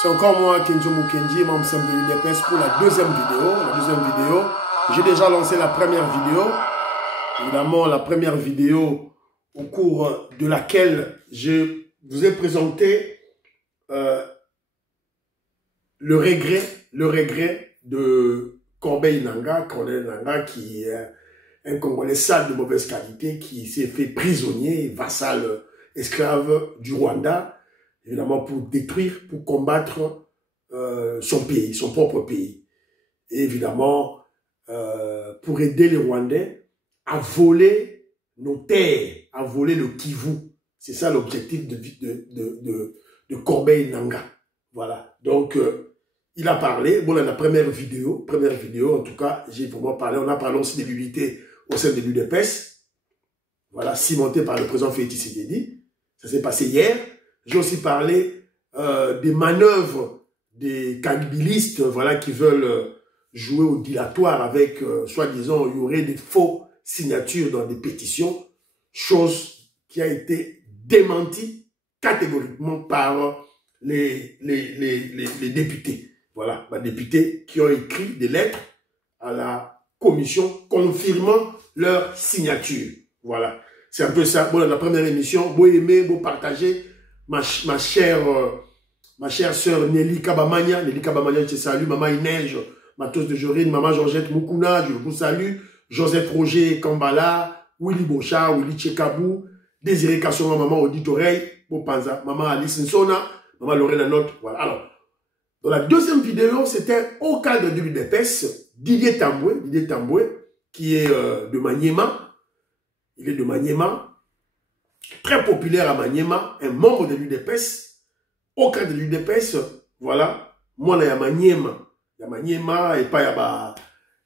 C'est encore moi, Kenzo Mukendi, membre simple de l'UDPS pour la deuxième vidéo. J'ai déjà lancé la première vidéo. Évidemment, la première vidéo au cours de laquelle je vous ai présenté le regret de Corbeil Nanga, Corneille Nanga, qui est un Congolais sale de mauvaise qualité, qui s'est fait prisonnier, vassal, esclave du Rwanda, évidemment pour détruire, pour combattre son pays, son propre pays. Et évidemment, pour aider les Rwandais à voler nos terres, à voler le Kivu. C'est ça l'objectif de Corbeil Nanga. Voilà. Donc, il a parlé. Bon, dans la première vidéo, en tout cas, j'ai vraiment parlé. On a parlé aussi de l'unité au sein de l'UDPS. Voilà, cimenté par le président Félix Tshisekedi. Ça s'est passé hier. J'ai aussi parlé des manœuvres des kabylistes, voilà, qui veulent jouer au dilatoire avec, soi-disant, il y aurait des faux signatures dans des pétitions, chose qui a été démentie catégoriquement par les députés. Voilà, les députés qui ont écrit des lettres à la commission confirmant leur signature. Voilà, c'est un peu ça. Bon, dans la première émission, vous aimez, vous partagez, ma chère sœur Nelly Kabamania, je te salue, maman Inej, Matos de Jorine, maman Georgette Moukouna, je vous salue, Joseph Roger Kambala, Willy Bocha, Willy Tchekabou, Désiré Kassonga, maman Odite Oreille, Bopanza, maman Alice Nsona, maman Lorena Note. Voilà. Alors, dans la deuxième vidéo, c'était au cadre de l'UDPS, Didier Tamboué, qui est de Maniema. Il est de Maniema, très populaire à Maniema, un membre de l'UDPS. Au cadre de l'UDPS, voilà, moi, il y a Maniema, et pas,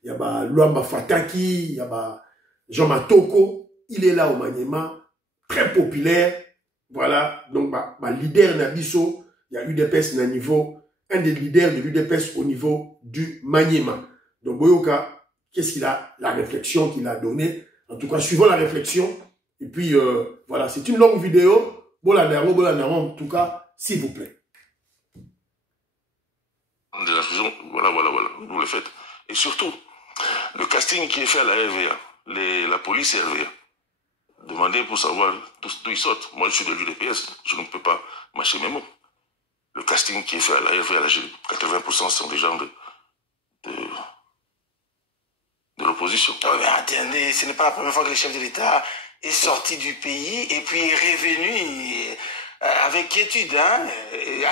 il y a Luamba Fataki, il y a Jean Matoko, il est là au Maniema, très populaire, voilà, donc, leader Nabiso, il y a UDPS na niveau, un des leaders de l'UDPS au niveau du Maniema. Donc, Boyoka, qu'est-ce qu'il a, la réflexion qu'il a donnée, en tout cas, suivant la réflexion, et puis, voilà, c'est une longue vidéo, en tout cas, s'il vous plaît. De la fusion, voilà, vous le faites. Et surtout, le casting qui est fait à la RVA, la police et RVA, demandez pour savoir d'où ils sortent. Moi, je suis de l'UDPS, je ne peux pas mâcher mes mots. Le casting qui est fait à la RVA, 80% sont des gens de l'opposition. Mais attendez, ce n'est pas la première fois que le chef de l'État est sorti du pays et puis est revenu avec quiétude, hein,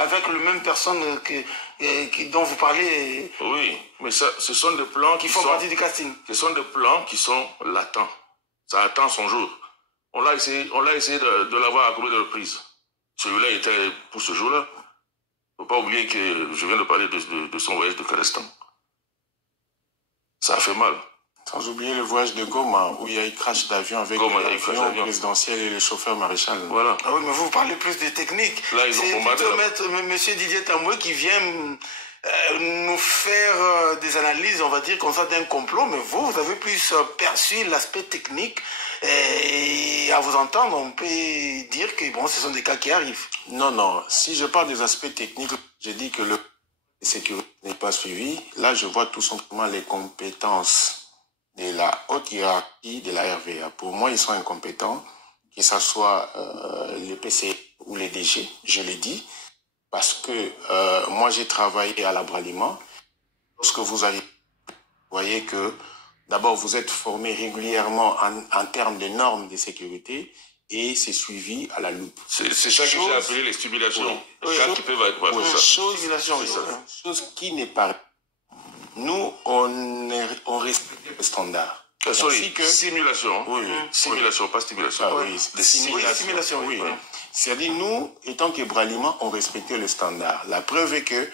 avec le même personne dont vous parlez. Oui, mais ça, ce sont des plans qui font partie du casting. Ce sont des plans qui sont latents. Ça attend son jour. On l'a essayé de l'avoir à combien de reprises. Celui-là était pour ce jour-là. Il ne faut pas oublier que je viens de parler de son voyage de Karestan. Ça a fait mal. Sans oublier le voyage de Goma, où il y a eu crash d'avion avec l'avion présidentiel et le chauffeur maréchal. Voilà. Ah oui, mais vous parlez plus de technique. Là, ils ont combattu. C'est plutôt monsieur Didier Tamboué qui vient nous faire des analyses, on va dire, comme ça, d'un complot. Mais vous avez plus perçu l'aspect technique. Et à vous entendre, on peut dire que bon, ce sont des cas qui arrivent. Non. Si je parle des aspects techniques, je dis que le sécurité n'est pas suivi. Là, je vois tout simplement les compétences de la haute hiérarchie de la RVA. Pour moi, ils sont incompétents, que ce soit les PC ou les DG, je l'ai dit, parce que moi, j'ai travaillé à l'abraliment. Lorsque vous arrivez, vous voyez que d'abord, vous êtes formé régulièrement en termes de normes de sécurité et c'est suivi à la loupe. C'est ça que j'ai appelé les stimulations. Oui. Chose qui n'est pas... Nous, on respecte le standard. Simulation. Oui. Simulation, pas stimulation. Ah, oui, simulation. Oui. C'est-à-dire, nous, étant qu'Ebralima, on respectait le standard. La preuve est que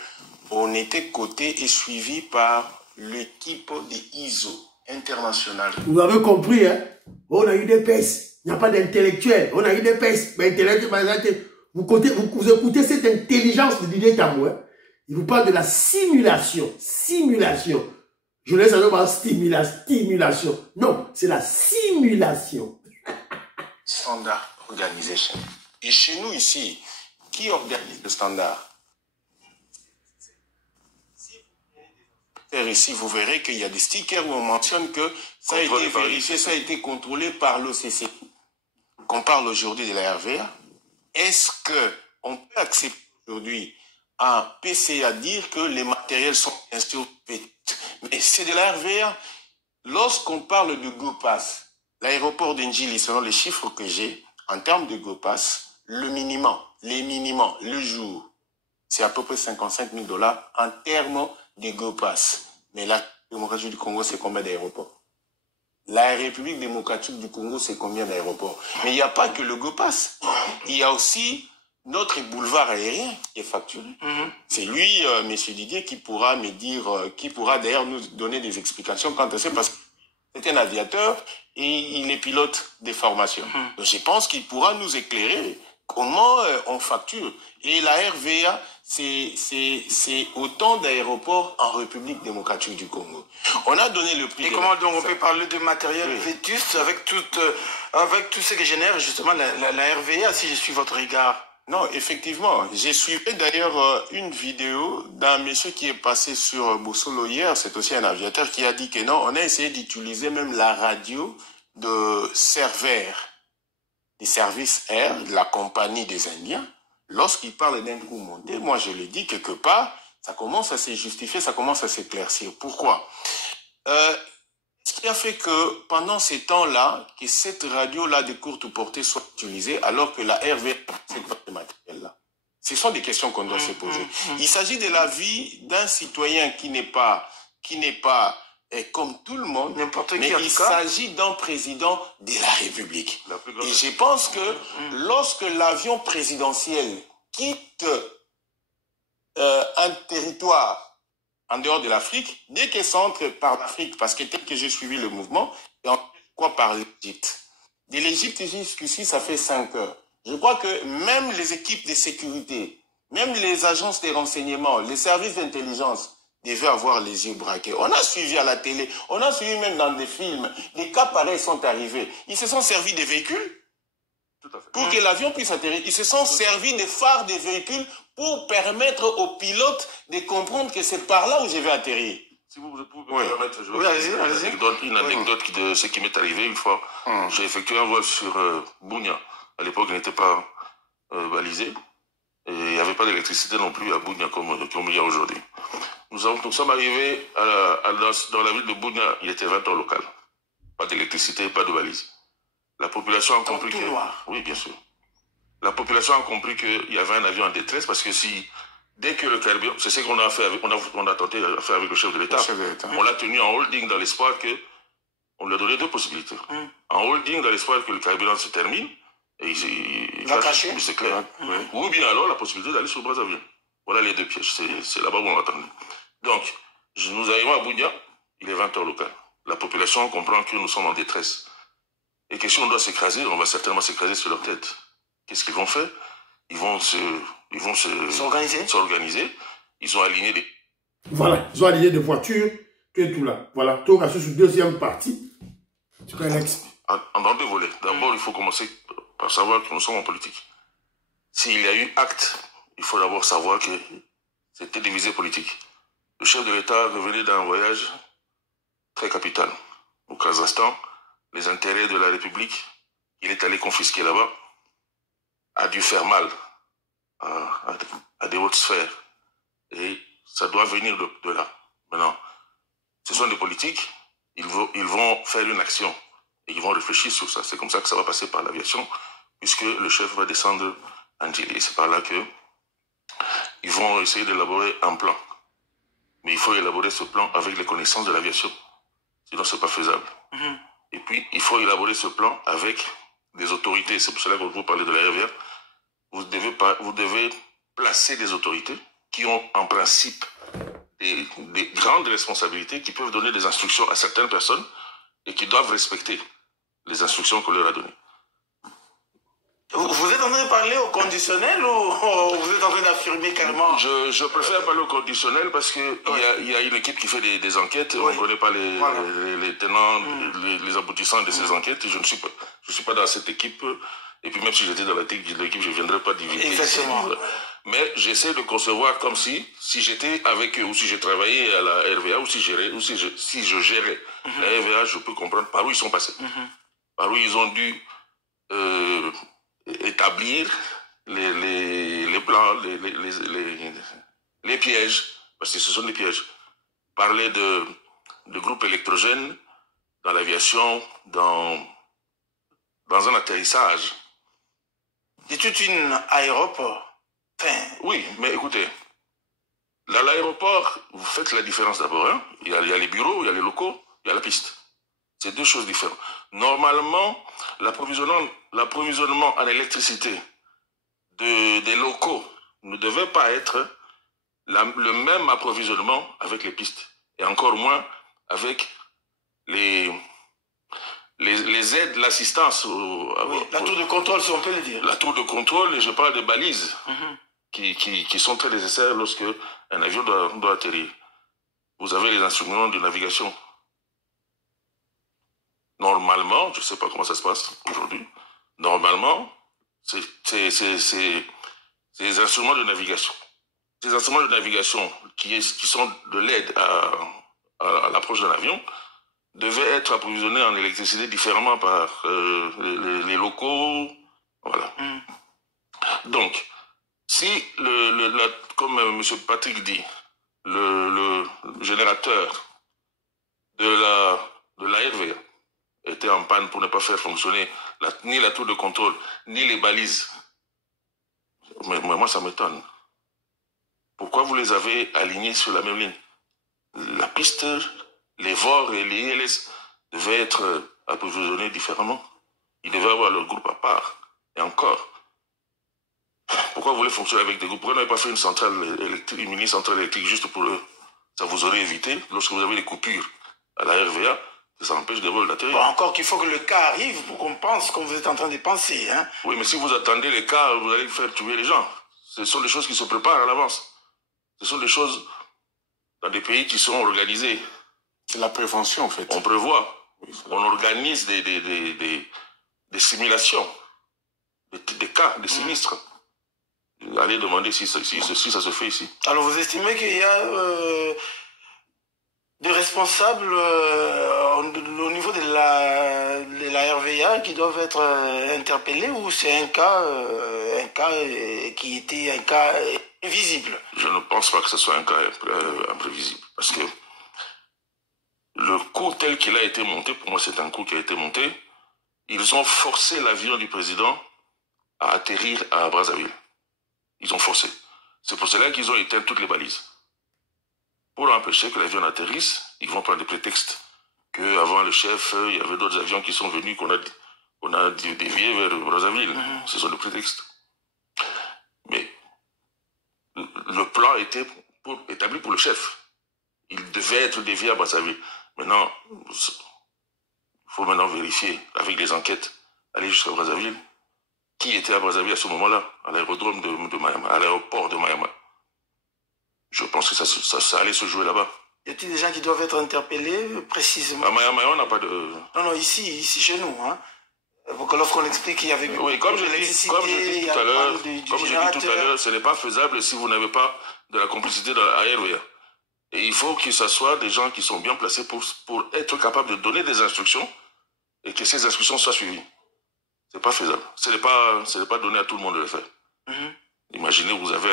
on était coté et suivi par l'équipe de ISO international. Vous avez compris, hein? On a eu des PES. Il n'y a pas d'intellectuels. On a eu des PES. Mais intellectuels, vous écoutez cette intelligence de Didier Tamboué. Il vous parle de la simulation. Simulation. Je laisse aller par stimulation. Non, c'est la simulation. Standard Organization. Et chez nous ici, qui organise le standard? ici, vous verrez qu'il y a des stickers où on mentionne que ça a été vérifié, ça a été contrôlé par l'OCC. Qu'on parle aujourd'hui de la RVA, est-ce qu'on peut accepter aujourd'hui un PCA dire que les matériels sont bien sûr vétustes? Mais c'est de la RVA. Lorsqu'on parle de GoPass, l'aéroport d'Ndjili, selon les chiffres que j'ai, en termes de GoPass, le minimum, le jour, c'est à peu près 55 000 $ en termes de GoPass. Mais la démocratie du Congo, c'est combien d'aéroports? La République démocratique du Congo, c'est combien d'aéroports? Mais il n'y a pas que le GoPass. Il y a aussi notre boulevard aérien qui est facturé. C'est lui, M. Didier, qui pourra me dire, qui pourra d'ailleurs nous donner des explications quant à ça, parce que c'est un aviateur et il est pilote des formations. Donc je pense qu'il pourra nous éclairer comment on facture. Et la RVA, c'est autant d'aéroports en République démocratique du Congo. On a donné le prix. Et comment donc on peut parler de matériel vétuste avec tout ce que génère justement la RVA, si je suis votre regard? Non, effectivement. J'ai suivi d'ailleurs une vidéo d'un monsieur qui est passé sur Bossolo hier, c'est aussi un aviateur, qui a dit que non, on a essayé d'utiliser même la radio de Server, des services air, de la compagnie des Indiens. Lorsqu'il parle d'un coup monté, moi je le dis quelque part, ça commence à se justifier, ça commence à s'éclaircir. Pourquoi? Ce qui a fait que pendant ces temps-là, que cette radio-là de courte portée soit utilisée, alors que la RVA, c'est pas ce matériel-là. Ce sont des questions qu'on doit se poser. Il s'agit de la vie d'un citoyen qui n'est pas comme tout le monde, mais il s'agit d'un président de la République. Et je pense que lorsque l'avion présidentiel quitte un territoire en dehors de l'Afrique, dès qu'elle s'entre par l'Afrique, parce que tel que j'ai suivi le mouvement, et en quoi par l'Égypte. De l'Égypte jusqu'ici, ça fait 5 heures. Je crois que même les équipes de sécurité, même les agences de renseignement, les services d'intelligence devaient avoir les yeux braqués. On a suivi à la télé, on a suivi même dans des films, des cas pareils sont arrivés. Ils se sont servis des véhicules pour que l'avion puisse atterrir. Ils se sont servis des phares des véhicules pour permettre aux pilotes de comprendre que c'est par là où je vais atterrir. Si vous pouvez me permettre, je vais une anecdote de ce qui m'est arrivé une fois. J'ai effectué un vol sur Bunia. À l'époque, il n'était pas balisé. Et il n'y avait pas d'électricité non plus à Bunia comme il y a aujourd'hui. Nous sommes arrivés dans la ville de Bunia, il était 20 heures local. Pas d'électricité, pas de balise. La population a compris que... Oui, bien sûr. La population a compris qu'il y avait un avion en détresse parce que dès que le carburant... C'est ce qu'on a fait, on a tenté de faire avec le chef de l'État. On l'a tenu en holding dans l'espoir on lui a donné 2 possibilités. En holding dans l'espoir que le carburant se termine et il va cacher, c'est clair. Ou bien alors la possibilité d'aller sur Brazzaville. Voilà les 2 pièges. C'est là-bas où on attendait. Donc, nous arrivons à Bunia, il est 20 heures local. La population comprend que nous sommes en détresse. Et que si on doit s'écraser, on va certainement s'écraser sur leur tête. Qu'est-ce qu'ils vont faire? Ils vont s'organiser. Ils ont aligné des... Voilà, ils ont aligné des voitures, tout et tout là. Voilà, tout reste sur deuxième partie. En 2 volets. D'abord, il faut commencer par savoir que nous sommes en politique. S'il y a eu acte, il faut d'abord savoir que c'était des visées politiques. Le chef de l'État revenait d'un voyage très capital au Kazakhstan. Les intérêts de la République, il est allé confisquer là-bas, a dû faire mal à des hautes sphères. Et ça doit venir de là. Maintenant, ce sont des politiques, ils vont faire une action et ils vont réfléchir sur ça. C'est comme ça que ça va passer par l'aviation, puisque le chef va descendre en Djili. C'est par là qu'ils vont essayer d'élaborer un plan. Mais il faut élaborer ce plan avec les connaissances de l'aviation. Sinon, ce n'est pas faisable. Et puis, il faut élaborer ce plan avec des autorités. C'est pour cela que vous parlez de la RVA. Vous devez placer des autorités qui ont en principe des grandes responsabilités, qui peuvent donner des instructions à certaines personnes et qui doivent respecter les instructions qu'on leur a données. Vous êtes en train de parler au conditionnel ou vous êtes en train d'affirmer carrément? Je préfère parler au conditionnel parce qu'il y a une équipe qui fait des enquêtes. On ne connaît pas les tenants, les aboutissants de ces enquêtes. Je ne suis pas dans cette équipe. Et puis même si j'étais dans l'équipe, je ne viendrais pas divulguer. Exactement. Mais j'essaie de concevoir comme si j'étais avec eux, ou si j'ai travaillé à la RVA, ou si je gérais la RVA, je peux comprendre par où ils sont passés. Par où ils ont dû établir les plans, les pièges, parce que ce sont des pièges. Parler de groupes électrogènes dans l'aviation, dans un atterrissage. C'est toute une aéroport. Enfin... Oui, mais écoutez, l'aéroport, vous faites la différence d'abord. Hein? Il y a les bureaux, il y a les locaux, il y a la piste. C'est deux choses différentes. Normalement, l'approvisionnement en électricité des locaux ne devait pas être le même approvisionnement avec les pistes. Et encore moins avec les aides, l'assistance. Oui, la tour de contrôle, si on peut le dire. La tour de contrôle, et je parle de balises qui sont très nécessaires lorsque un avion doit atterrir. Vous avez les instruments de navigation. Normalement, je ne sais pas comment ça se passe aujourd'hui, normalement, c'est des instruments de navigation. Ces instruments de navigation qui sont de l'aide à l'approche d'un avion devaient être approvisionnés en électricité différemment par les locaux. Voilà. Donc, si, comme M. Patrick dit, le générateur de la RVA était en panne pour ne pas faire fonctionner ni la tour de contrôle, ni les balises. Mais moi, ça m'étonne. Pourquoi vous les avez alignés sur la même ligne? La piste, les VOR et les ILS devaient être approvisionnés différemment. Ils devaient avoir leur groupe à part. Et encore. Pourquoi vous voulez fonctionner avec des groupes? Pourquoi vous n'avez pas fait une centrale électrique, une mini-centrale électrique juste pour eux? Ça vous aurait évité, lorsque vous avez des coupures à la RVA, ça empêche des vols d'atterrir. Bon, encore qu'il faut que le cas arrive pour qu'on pense comme vous êtes en train de penser. Hein? Oui, mais si vous attendez les cas, vous allez faire tuer les gens. Ce sont des choses qui se préparent à l'avance. Ce sont des choses dans des pays qui sont organisés. C'est la prévention, en fait. On prévoit. Oui, on organise des simulations, des cas, des sinistres. Allez demander si ça se fait ici. Alors vous estimez qu'il y a des responsables au niveau de la RVA qui doivent être interpellés, ou c'est un cas qui était un cas invisible? Je ne pense pas que ce soit un cas imprévisible. Parce que le coup tel qu'il a été monté, pour moi c'est un coup qui a été monté, ils ont forcé l'avion du président à atterrir à Brazzaville. Ils ont forcé. C'est pour cela qu'ils ont éteint toutes les balises. Pour empêcher que l'avion atterrisse, ils vont prendre des prétextes. Qu'avant le chef, il y avait d'autres avions qui sont venus, qu'on a déviés vers Brazzaville. Ce sont des prétextes. Mais le plan était établi pour le chef. Il devait être dévié à Brazzaville. Maintenant, il faut maintenant vérifier avec les enquêtes, aller jusqu'à Brazzaville. Qui était à Brazzaville à ce moment-là, à l'aérodrome de Mayama, à l'aéroport de Mayama? Je pense que ça allait se jouer là-bas. Y a-t-il des gens qui doivent être interpellés précisément? À Mayama, on n'a pas de... Non, ici chez nous. Hein. Pour que lorsqu'on explique qu'il y avait... Oui, comme je dis tout à l'heure, ce n'est pas faisable si vous n'avez pas de la complicité dans la RVA. Et il faut que ce soit des gens qui sont bien placés pour être capables de donner des instructions et que ces instructions soient suivies. C'est pas faisable. Ce n'est pas donné à tout le monde de le faire. Imaginez, vous avez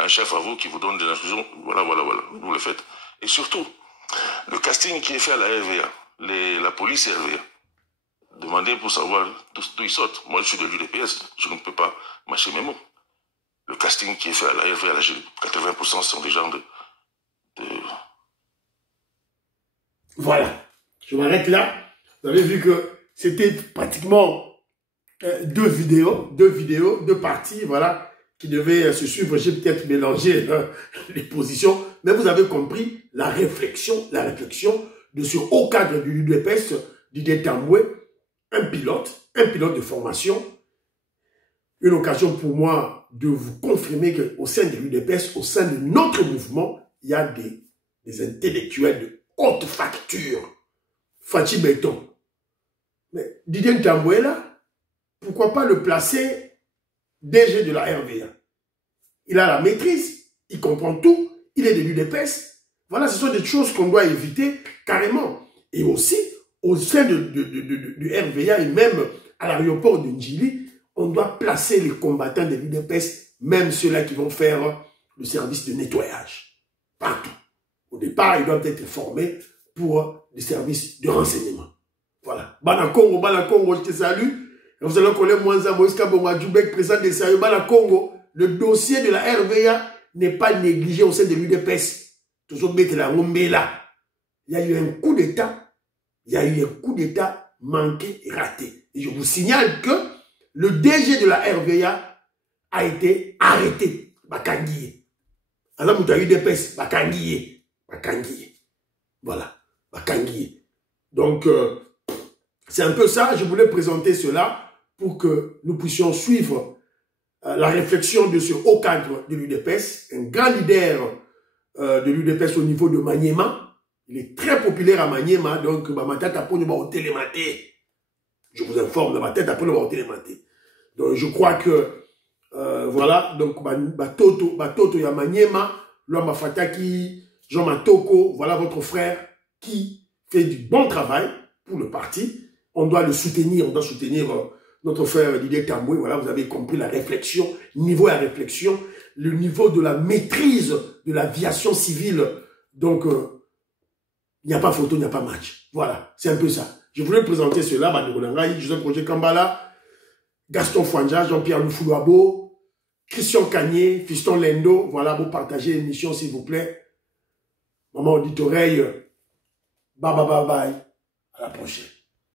un chef à vous qui vous donne des instructions. Voilà, vous le faites. Et surtout, le casting qui est fait à la RVA, la police RVA, demandez pour savoir d'où ils sortent. Moi, je suis de l'UDPS, je ne peux pas mâcher mes mots. Le casting qui est fait à la RVA, 80% sont des gens de... Voilà. Je m'arrête là. Vous avez vu que c'était pratiquement deux vidéos, deux parties, voilà, qui devaient se suivre. J'ai peut-être mélangé les positions, mais vous avez compris la réflexion de ce haut cadre du UDPS, Didier Tamboué, un pilote de formation. Une occasion pour moi de vous confirmer qu'au sein de l'UDPS, au sein de notre mouvement, il y a des intellectuels de haute facture. Fachi Béton. Mais Didier Tamboué là, pourquoi pas le placer DG de la RVA? il a la maîtrise, il comprend tout, il est de l'UDPS. Voilà, ce sont des choses qu'on doit éviter carrément. Et aussi, au sein du RVA et même à l'aéroport de Ndjili, on doit placer les combattants de l'UDPS, même ceux-là qui vont faire le service de nettoyage. Partout. Au départ, ils doivent être formés pour le service de renseignement. Voilà. Bana Congo, je te salue. Vous allez connaître Mwanza Moïska Bongadjoubek, président de Sayo, Bana Congo. Le dossier de la RVA n'est pas négligé au sein de l'UDPS. Toujours mettre la rombe là. Il y a eu un coup d'État. Il y a eu un coup d'État manqué et raté. Et je vous signale que le DG de la RVA a été arrêté. Bakangiye. Alors, vous avez eu des UDPS. Bakangiye. Bakangiye. Voilà. Bakangiye. Donc, c'est un peu ça. Je voulais présenter cela pour que nous puissions suivre la réflexion de ce haut cadre de l'UDPS, un grand leader de l'UDPS au niveau de Maniema. Il est très populaire à Maniema, donc ma tête a pour au télématé. Je vous informe, ma tête a pour au télématé. Donc je crois que voilà, donc Toto ya Maniema, Loma Fataki, Jean Matoko, voilà votre frère qui fait du bon travail pour le parti. On doit le soutenir, on doit soutenir notre frère Didier Tamboué. Voilà, vous avez compris la réflexion, niveau à réflexion, le niveau de la maîtrise de l'aviation civile. Donc, il n'y a pas photo, il n'y a pas match. Voilà, c'est un peu ça. Je voulais présenter cela, Joseph Roger Kambala, Gaston Fouanja, Jean-Pierre Loufoulouabo, Christian Cagné, Fiston Lendo. Voilà, vous partagez l'émission, s'il vous plaît. Maman audite oreille, bye bye bye bye. À la prochaine.